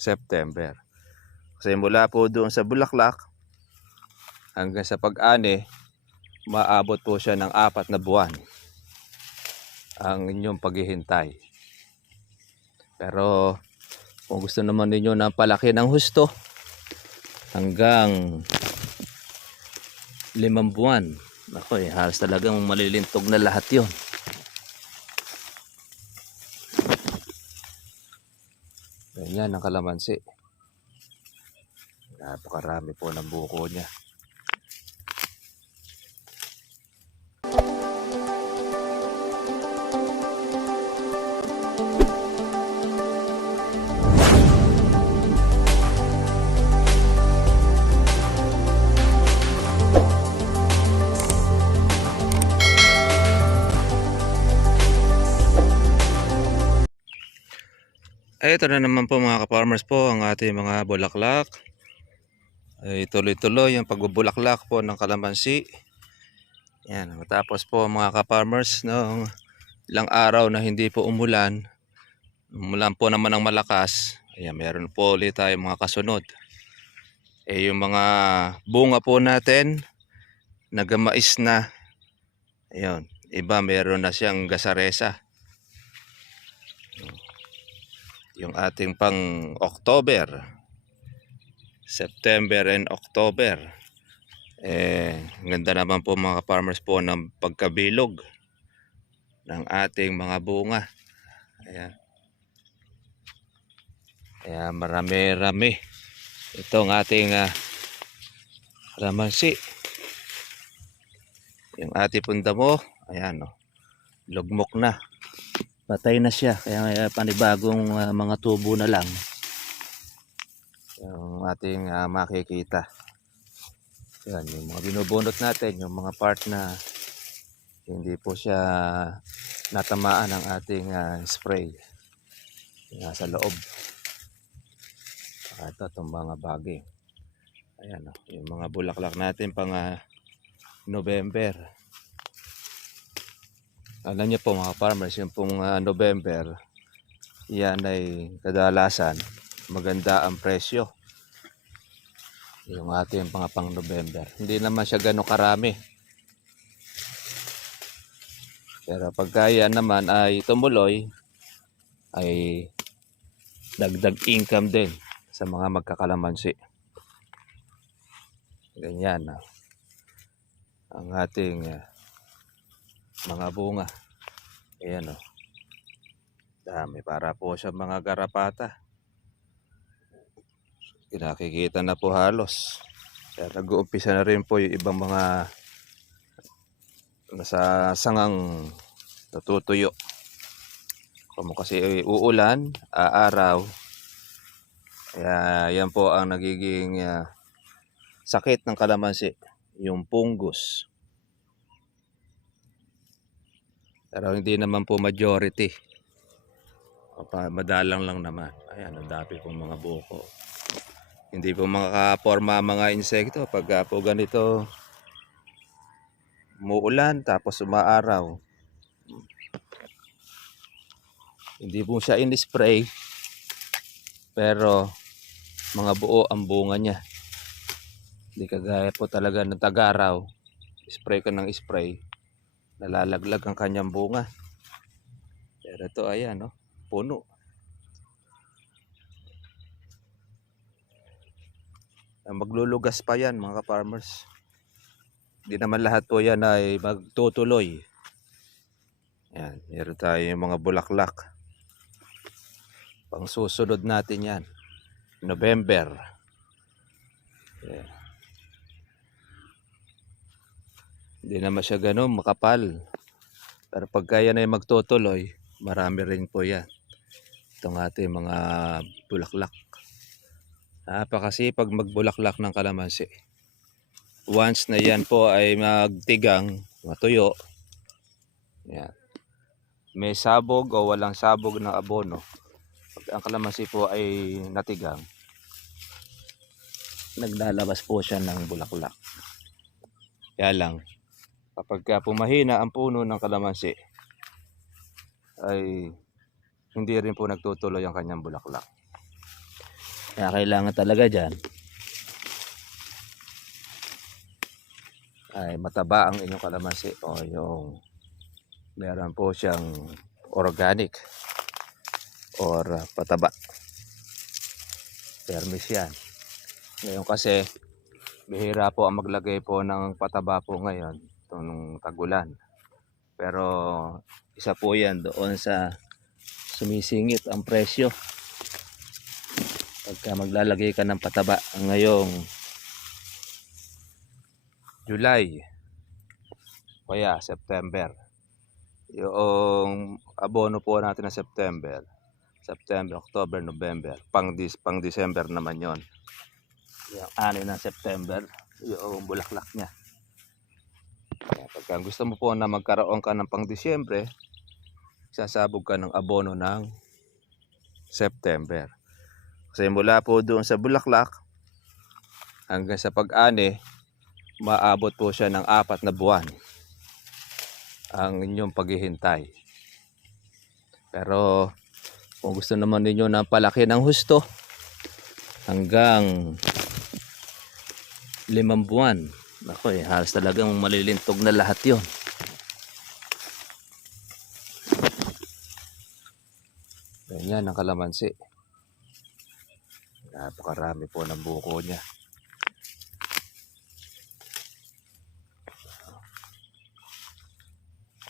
September. Kasi mula po doon sa bulaklak hanggang sa pag-ani, maabot po siya ng 4 na buwan ang inyong paghihintay. Pero kung gusto naman ninyo ng palaki ng husto, hanggang 5 buwan, ako halos talagang malilintog na lahat yon. Ganyan ang kalamansi. Napakarami po ng buko niya. Ay, ito na naman po mga ka-farmers po ang ating mga bulaklak. Ay, tuloy-tuloy ang pagbubulaklak po ng kalamansi. Yan, matapos po mga ka-farmers ng ilang araw na hindi po umulan po naman ng malakas. Ayan, meron po ulit tayo mga kasunod. Yung mga bunga po natin nagamais na. Ayun, iba meron na siyang gasaresa. Yung ating pang October, September and October, ganda naman po mga farmers po ng pagkabilog ng ating mga bunga. Ayan. Kaya marami-rami itong ating kalamansi. Yung ating pundamo, ayan, lugmok na. Patay na siya, kaya panibagong mga tubo na lang yung ating makikita. Yan, yung mga binubunot natin, yung mga part na hindi po siya natamaan ng ating spray nasa loob. Ito itong mga bagay. Ayan, yung mga bulaklak natin pang November. Alam niyo po mga farmers, yung pong November, yan ay kadalasan maganda ang presyo. Yung ating mga pang November. Hindi naman siya gano'ng karami. Pero pagka yan naman ay tumuloy, ay dagdag income din sa mga magkakalamansi. Ganyan ang ating mga bunga. Ayan dami para po sa mga garapata. Nakikita na po halos. Kaya nag-uumpisa na rin po yung ibang mga nasa sangang natutuyo. Kung kasi uulan, aaraw. Kaya yan po ang nagiging sakit ng kalamansi, yung fungus. Pero hindi naman po majority. Madalang lang naman. Ayan, ang dami pong mga buko. Hindi po makakaporma mga insekto pag po ganito umuulan tapos umaaraw. Hindi po siya in-spray, pero mga buo ang bunga niya. Hindi kagaya po talaga ng tag-araw. Spray ka ng spray, nalalaglag ang kanyang bunga. Pero ito ayan puno. Maglulugas pa yan mga ka-farmers. Hindi naman lahat po yan ay magtutuloy. Yan, meron tayo yung mga bulaklak. Pang susunod natin yan, November. Yeah. Hindi naman siya ganun makapal. Pero pagka yan ay magtutuloy, marami rin po yan. Itong ating mga bulaklak. Napakasipag magbulaklak ng kalamansi. Once na yan po ay magtigang, matuyo, yan. May sabog o walang sabog ng abono, pag ang kalamansi po ay natigang, naglalabas po siya ng bulaklak. Kaya lang, kapag pumahina ang puno ng kalamansi, ay hindi rin po nagtutuloy ang kanyang bulaklak. Kaya kailangan talaga dyan ay mataba ang inyong kalamansi o yung meron po siyang organic or pataba. Permis yan. Ngayon kasi bihira po ang maglagay po ng pataba po ngayon itong tagulan. Pero isa po yan doon sa sumisingit ang presyo pagka maglalagay ka ng pataba ngayong July kaya September. Yung abono po natin na September, October, November, pang December naman yon. Yung 6 ng September yung bulaklak niya. Kaya pagka gusto mo po na magkaroon ka ng pang Disyembre, sasabog ka ng abono ng September. Kasi mula po doon sa bulaklak hanggang sa pag-ani, maabot po siya ng 4 na buwan ang inyong paghihintay. Pero kung gusto naman ninyo ng palaki ng husto, hanggang 5 buwan. Ako halos talagang malilintog na lahat yon. Ganyan ang kalamansi. Napakarami po ng buko niya.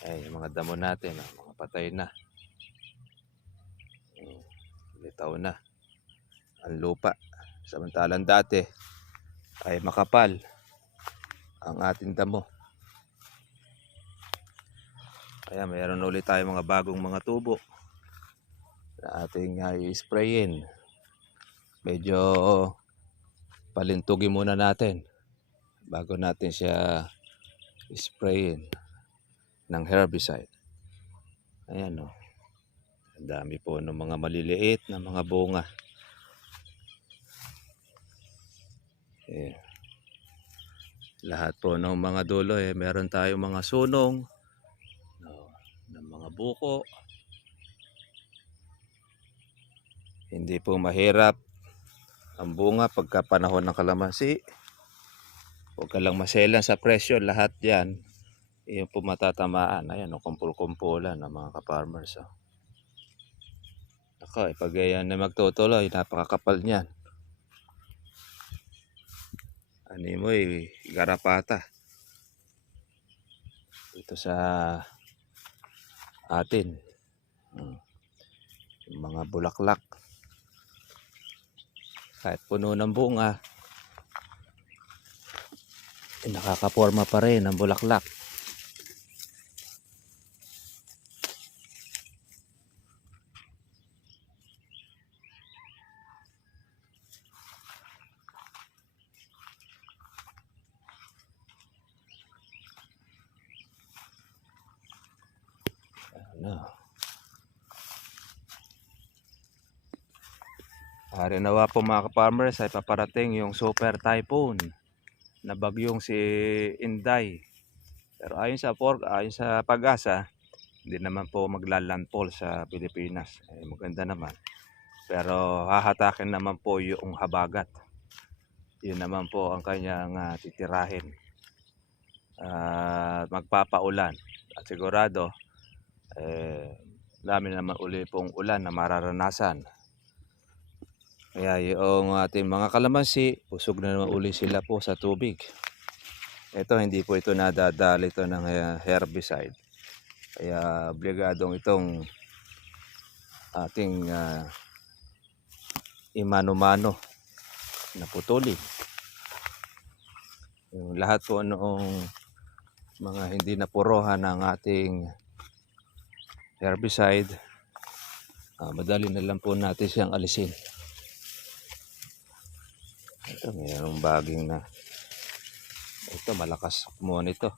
Ay, yung mga damo natin, mga patay na. Litaw na ang lupa. Samantalang dati ay makapal ang ating damo. Kaya mayroon ulit tayo mga bagong mga tubo na ating i-sprayin. Medyo palintugin muna natin bago natin siya i-sprayin ng herbicide. Ayan o. Ang dami po ng mga maliliit na mga bunga. Lahat po ng mga dulo meron tayong mga sunong ng mga buko. Hindi po mahirap ang bunga pagka panahon ng kalamansi. Huwag ka lang maselan sa presyo. Lahat yan yung po matatamaan. Ayan o, kumpul-kumpulan ng mga ka-farmers. Ako pag yan na magtutuloy, napakakapal niyan. Ano mo garapata dito sa atin. Yung mga bulaklak kahit puno ng bunga, nakakaporma pa rin ang bulaklak. Nawa po mga ka-farmers ay paparating yung super typhoon na bagyong si Inday. Pero ayon sa Pag-asa, hindi naman po maglalandfall sa Pilipinas. Maganda naman. Pero hahatakin naman po yung habagat. Yun naman po ang kanyang titirahin. Magpapaulan. At sigurado, dami naman uli pong ulan na mararanasan. Kaya yung ating mga kalamansi, busog na naman uli sila po sa tubig. Ito, hindi po ito nadadali ito ng herbicide. Kaya obligadong itong ating imano-mano na putulin. Yung lahat po noong mga hindi napurohan ng ating herbicide, madali na lang po natin siyang alisin. Ito, mayroong baging na. Ito, malakas mo nito.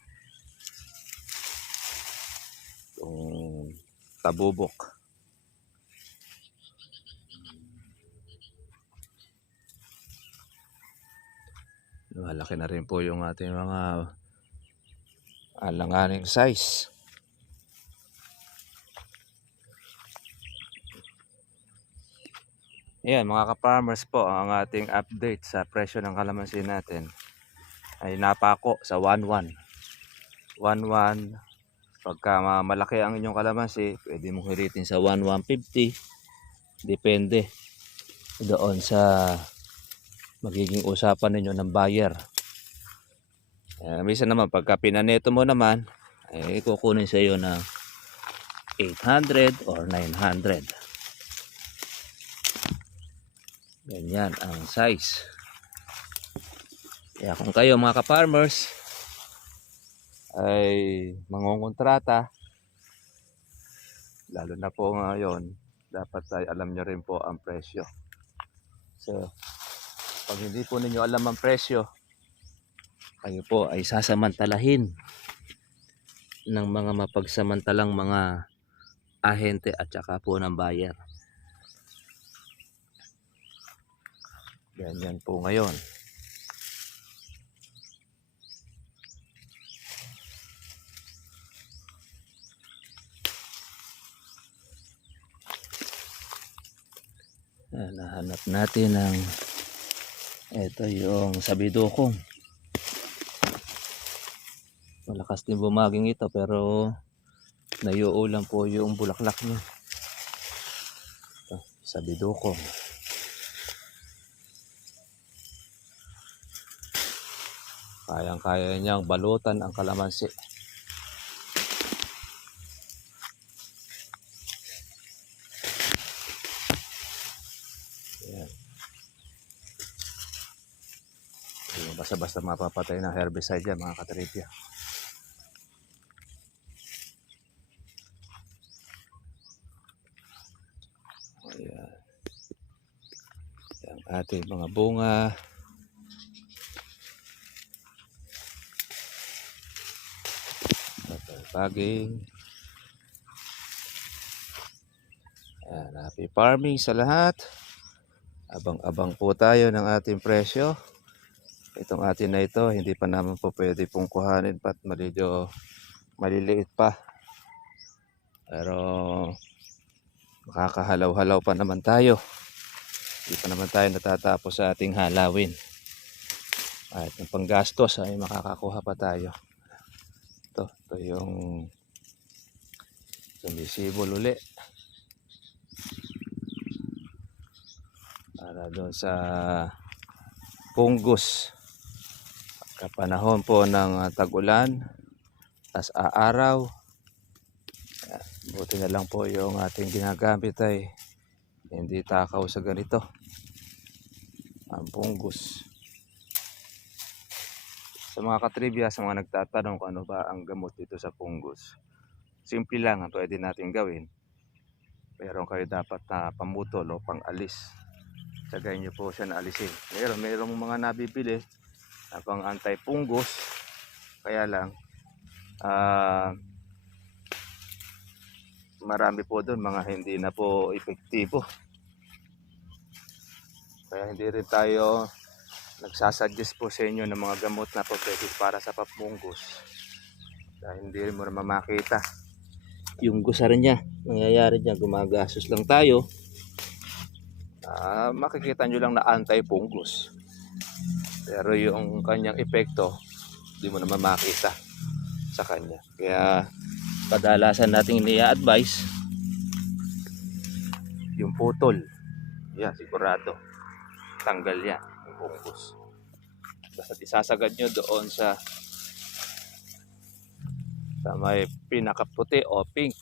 Itong tabubok. Malaki na rin po yung ating mga alanganing size. Ayan mga ka-farmers po, ang ating update sa presyo ng kalamansi natin ay napako sa 1-1. 1-1. Pagka malaki ang inyong kalamansi, pwede mong hiritin sa 1-150. Depende doon sa magiging usapan ninyo ng buyer. Minsan naman pagka pinaneto mo naman, ay kukunin sa iyo ng 800 or 900. Ganyan ang size. Kaya kung kayo mga ka-farmers ay mangungontrata, lalo na po ngayon, dapat ay alam nyo rin po ang presyo. So, pag hindi po ninyo alam ang presyo, kayo po ay sasamantalahin ng mga mapagsamantalang mga ahente at saka po ng buyer. Ganyan po ngayon. Nahanap natin ang ito yung sabidokong. Malakas din bumaging ito pero naiuulan po yung bulaklak niya. Ito, sabidokong. Kayang-kaya niyang balutan ang kalamansi. Ayan. Hindi mo basta-basta mapapatay ng herbicide yan mga katripya. Ayan. Ang ating mga bunga. Baging. Ayan, happy farming sa lahat. Abang-abang po tayo ng ating presyo. Itong atin na ito, hindi pa naman po pwede pong kuhanin pat medyo maliliit pa. Pero makakahalaw-halaw pa naman tayo. Hindi pa naman tayo natatapos sa ating halawin. At yung panggastos ay makakakuha pa tayo. Ito yung sumisibol uli. Para doon sa punggos. Kapanahon po ng tag-ulan, tas aaraw. Buti na lang po yung ating ginagamit ay hindi takaw sa ganito. Ang punggos. Sa mga katribya, sa mga nagtatanong kung ano ba ang gamot dito sa punggos. Simple lang ang pwede natin gawin. Pero kayo dapat na pamutol o pang-alis. Tagay nyo po siya na alisin. Merong mga nabibili na pang anti-punggos. Kaya lang, marami po doon mga hindi na po epektibo. Kaya hindi rin tayo nagsasuggest po sa inyo ng mga gamot na po pwede para sa papunggos. Dahil hindi rin mo na makita yung gusar niya. Nangyayari niya, gumagasos lang tayo. Makikita nyo lang na anti-punggos. Pero yung kanyang epekto, hindi mo naman makita sa kanya. Kaya kadalasan nating ni-advise yung putol. Yan, sigurado. Tanggal yan, yung punggos. Basta isasagad nyo doon sa may pinakaputi o pink.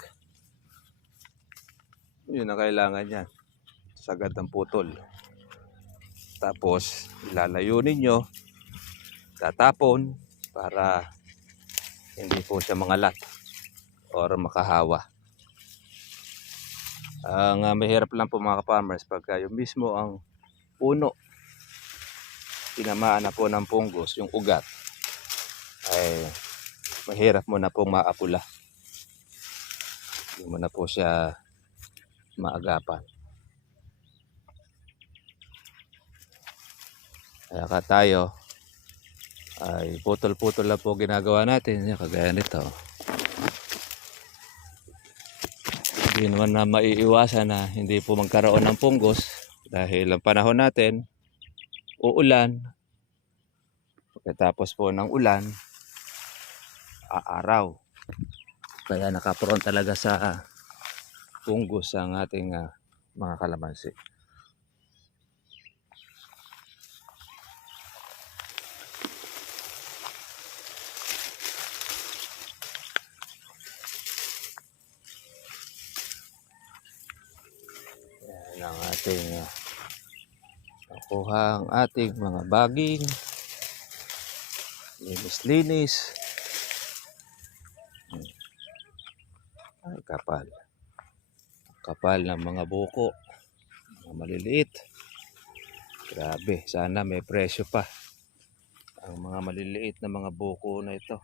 Yun na kailangan yan. Sagad ng putol. Tapos ilalayo ninyo, tatapon para hindi po siya mangalat or makahawa. Ang mahirap lang po mga farmers pagka yung mismo ang puno tinamaan na po ng punggos, yung ugat ay mahirap mo na pong maapula. Hindi mo na po siya maagapan. Kaya ka tayo ay putol-putol lang po ginagawa natin. Kagaya nito. Hindi naman na maiiwasan na hindi po magkaroon ng punggos. Dahil ang panahon natin, uulan, pagkatapos po ng ulan, aaraw. Kaya nakaproon talaga sa fungus ang ating mga kalamansi. Yan ang ating nakuha ang ating mga baging. Linis-linis. Ay, kapal. Kapal ng mga buko. Mga maliliit. Grabe, sana may presyo pa. Ang mga maliliit na mga buko na ito.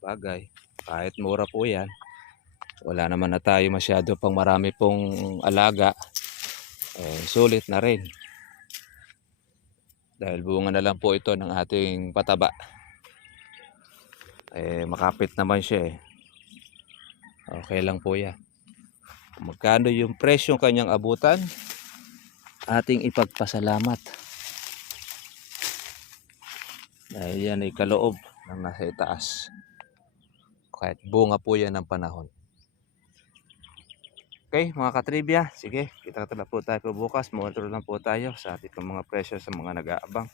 Bagay, kahit mura po yan. Wala naman na tayo masyado pang marami pong alaga. Sulit na rin. Dahil bunga na lang po ito ng ating pataba. Makapit naman siya eh. Okay lang po yan. Kung magkano yung presyong kanyang abutan, ating ipagpasalamat. Dahil yan ay kaloob ng nasa itaas. Kahit bunga po yan ng panahon. Okay mga katribya, sige, kita-kita po tayo po bukas. Monitor lang po tayo sa ating mga presyo sa mga nag-aabang.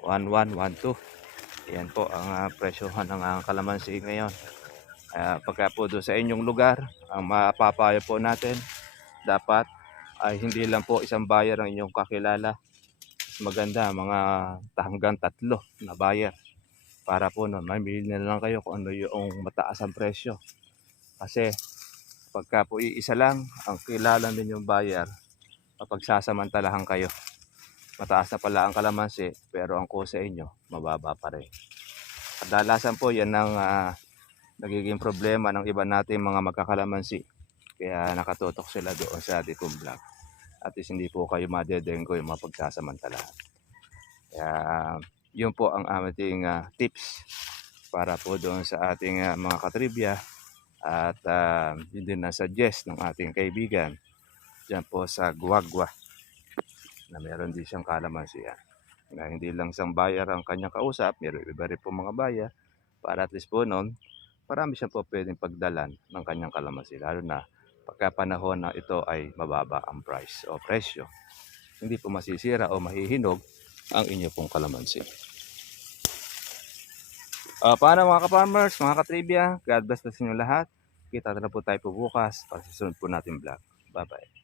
11, 12. Yan po ang presyohan ng kalamansi ngayon. Pagka po doon sa inyong lugar, ang mapapayo po natin, dapat ay hindi lang po isang buyer ang inyong kakilala. Mas maganda mga hanggang 3 na buyer. Para po noon, mamili na lang kayo kung ano yung mataas ang presyo. Kasi pagka po iisa lang ang kilala ninyong buyer, mapagsasamantalahan kayo. Mataas na pala ang kalamansi pero ang kusa inyo mababa pa rin. Kadalasan po yan ang nagiging problema ng iba nating mga magkakalamansi. Kaya nakatutok sila doon sa ating vlog. At least hindi po kayo madedenggo yung mapagsasamantalahan. Kaya yun po ang ating tips para po doon sa ating mga katribya. At yun din na-suggest ng ating kaibigan dyan po sa Guagua na meron din siyang kalamansi na hindi lang isang buyer ang kanyang kausap, meron iba rin po mga buyer para at least po noon marami siya po pwedeng pagdalan ng kanyang kalamansi, lalo na pagka panahon na ito ay mababa ang price o presyo, hindi po masisira o mahihinog ang inyo pong kalamansi. Paano mga ka-farmers, mga ka-trivia, God bless sa inyo lahat. Kita na po tayo po bukas para sa sunod po natin vlog. Bye bye.